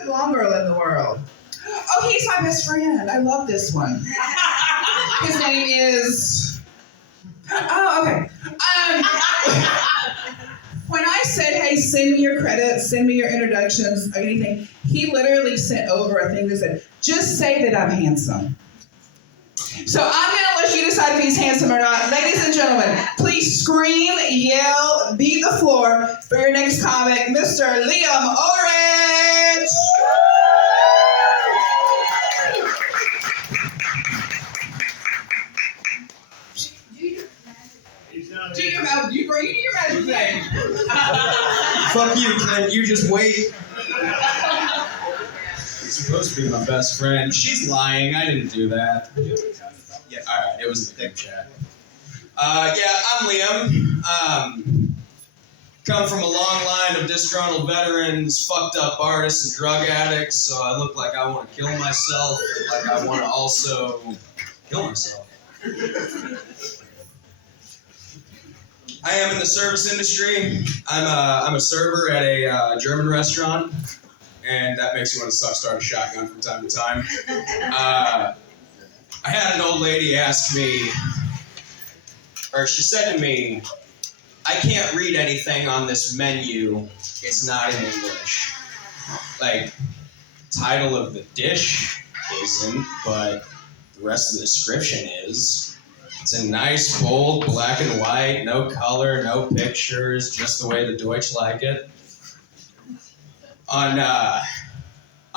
the blonde girl in the world? Oh, he's my best friend. I love this one. His name is... Oh, okay. When I said, hey, send me your credits, send me your introductions, or anything, he literally sent over a thing that said, just say that I'm handsome. So I'm going to let you decide if he's handsome or not. Ladies and gentlemen, please scream, yell, beat the floor for your next comic, Mr. Liam Orange. Do your magic. You do your magic thing. Fuck you, Clint. You just wait. He's supposed to be my best friend. She's lying. I didn't do that. Yeah, alright. It was a big chat. I'm Liam. Come from a long line of disgruntled veterans, fucked up artists, and drug addicts, so I look like I want to kill myself, and like I want to also kill myself. I am in the service industry. I'm a server at a German restaurant, and that makes me want to start a shotgun from time to time. I had an old lady ask me, or she said to me, I can't read anything on this menu. It's not in English. Like, title of the dish isn't, but the rest of the description is. It's a nice, bold, black and white, no color, no pictures, just the way the Deutsch like it. On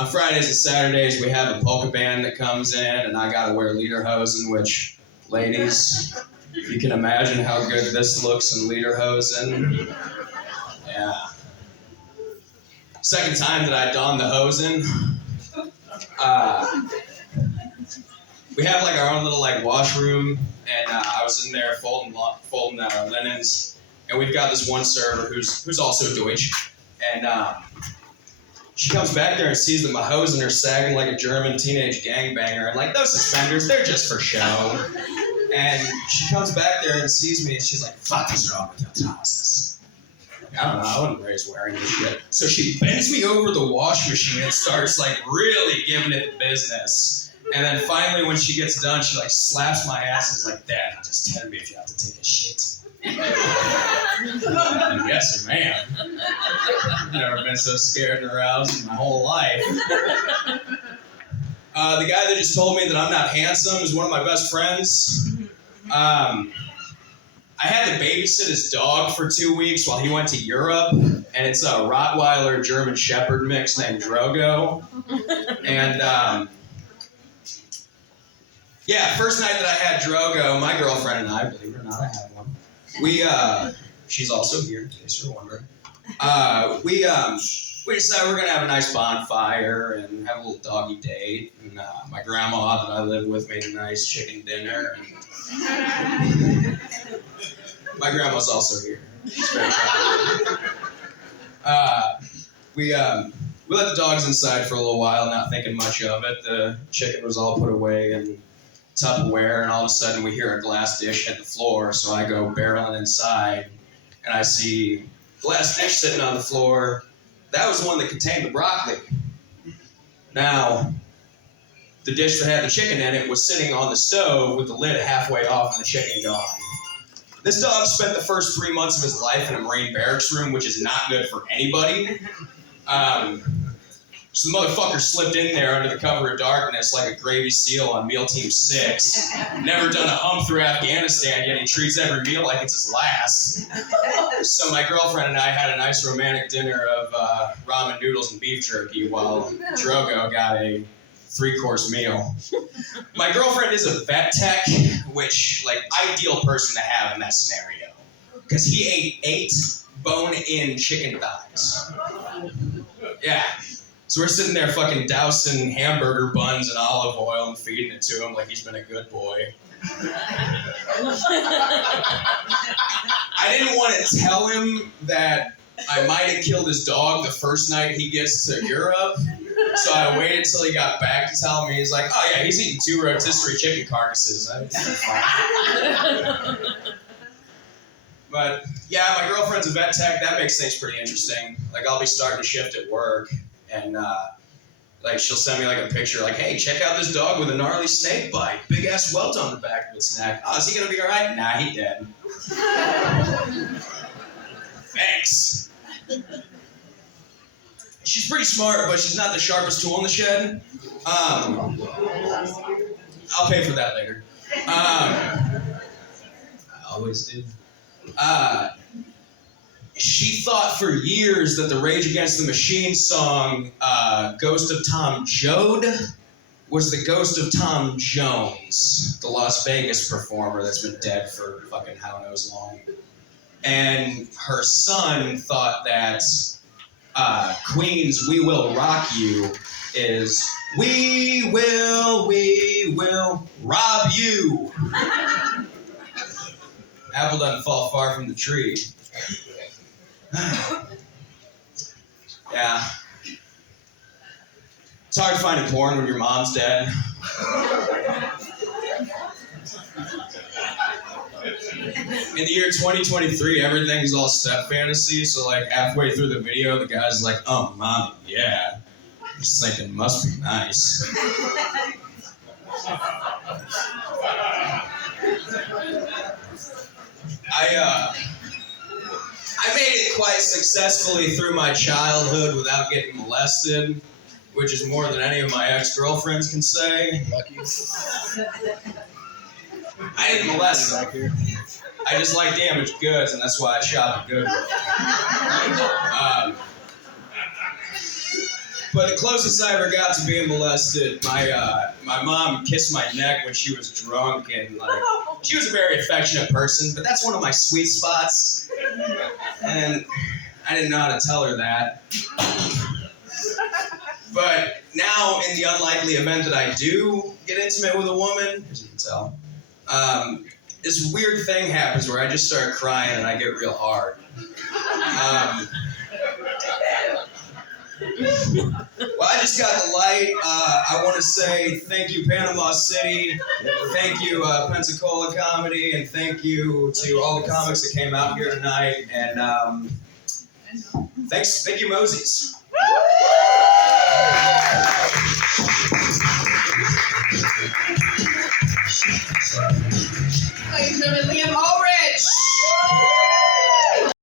Fridays and Saturdays, we have a polka band that comes in, and I gotta wear lederhosen, which, ladies, if you can imagine how good this looks in lederhosen. Yeah. Second time that I donned the hosen, we have like our own little like washroom, and I was in there folding linens, and we've got this one server who's also Deutsch, and she comes back there and sees that my hosen are sagging like a German teenage gangbanger, and like those suspenders, they're just for show. And she comes back there and sees me, and she's like, "What is wrong with your trousers?" Like, I don't know, I wasn't raised wearing this shit. So she bends me over the wash machine and starts like really giving it the business. And then finally, when she gets done, she like slaps my ass and is like, "Dad, just tell me if you have to take a shit." Like, yes, sir, ma'am. I've never been so scared and aroused in my whole life. The guy that just told me that I'm not handsome is one of my best friends. I had to babysit his dog for 2 weeks while he went to Europe, and it's a Rottweiler German Shepherd mix named Drogo. And first night that I had Drogo, my girlfriend and I, believe it or not, I have one. She's also here, in case you're wondering. We decided we're gonna have a nice bonfire and have a little doggy date. And my grandma that I live with made a nice chicken dinner. And my grandma's also here. She's very proud. We let the dogs inside for a little while, not thinking much of it. The chicken was all put away in Tupperware, and all of a sudden we hear a glass dish hit the floor, so I go barreling inside, and I see a glass dish sitting on the floor. That was the one that contained the broccoli. Now, the dish that had the chicken in it was sitting on the stove with the lid halfway off and the chicken gone. This dog spent the first 3 months of his life in a Marine barracks room, which is not good for anybody. So the motherfucker slipped in there under the cover of darkness like a Gravy SEAL on Meal Team 6. Never done a hump through Afghanistan, yet he treats every meal like it's his last. So my girlfriend and I had a nice romantic dinner of ramen noodles and beef jerky while Drogo got a 3-course meal. My girlfriend is a vet tech, which, like, ideal person to have in that scenario. Because he ate 8 bone-in chicken thighs. Yeah. So we're sitting there fucking dousing hamburger buns in olive oil and feeding it to him like he's been a good boy. I didn't want to tell him that I might have killed his dog the first night he gets to Europe. So I waited till he got back to tell me. He's like, "Oh yeah, he's eating 2 rotisserie chicken carcasses." But yeah, my girlfriend's a vet tech. That makes things pretty interesting. Like, I'll be starting a shift at work, and Like, she'll send me like a picture, like, hey, check out this dog with a gnarly snake bite. Big ass welt on the back of its neck. Oh, is he gonna be alright? Nah, he dead. Thanks. She's pretty smart, but she's not the sharpest tool in the shed. I'll pay for that later. I always do. She thought for years that the Rage Against the Machine song, Ghost of Tom Joad, was the ghost of Tom Jones, the Las Vegas performer that's been dead for fucking how knows long. And her son thought that Queen's We Will Rock You is We will rob you. Apple doesn't fall far from the tree. Yeah. It's hard finding porn when your mom's dead. In the year 2023, everything's all step fantasy, so like halfway through the video, the guy's like, oh, mommy, yeah. I'm just thinking, must be nice. I made it quite successfully through my childhood without getting molested, which is more than any of my ex-girlfriends can say. Lucky. I didn't molest them. I just like damaged goods, and that's why I shop at Goodwill. But the closest I ever got to being molested, my mom kissed my neck when she was drunk, and like she was a very affectionate person, but that's one of my sweet spots. And I didn't know how to tell her that. But now, in the unlikely event that I do get intimate with a woman, as you can tell, this weird thing happens where I just start crying and I get real hard. Well, I just got the light. I want to say thank you, Panama City. Thank you, Pensacola Comedy, and thank you to all the comics that came out here tonight. And thank you, Mosey's. Ladies and gentlemen, Liam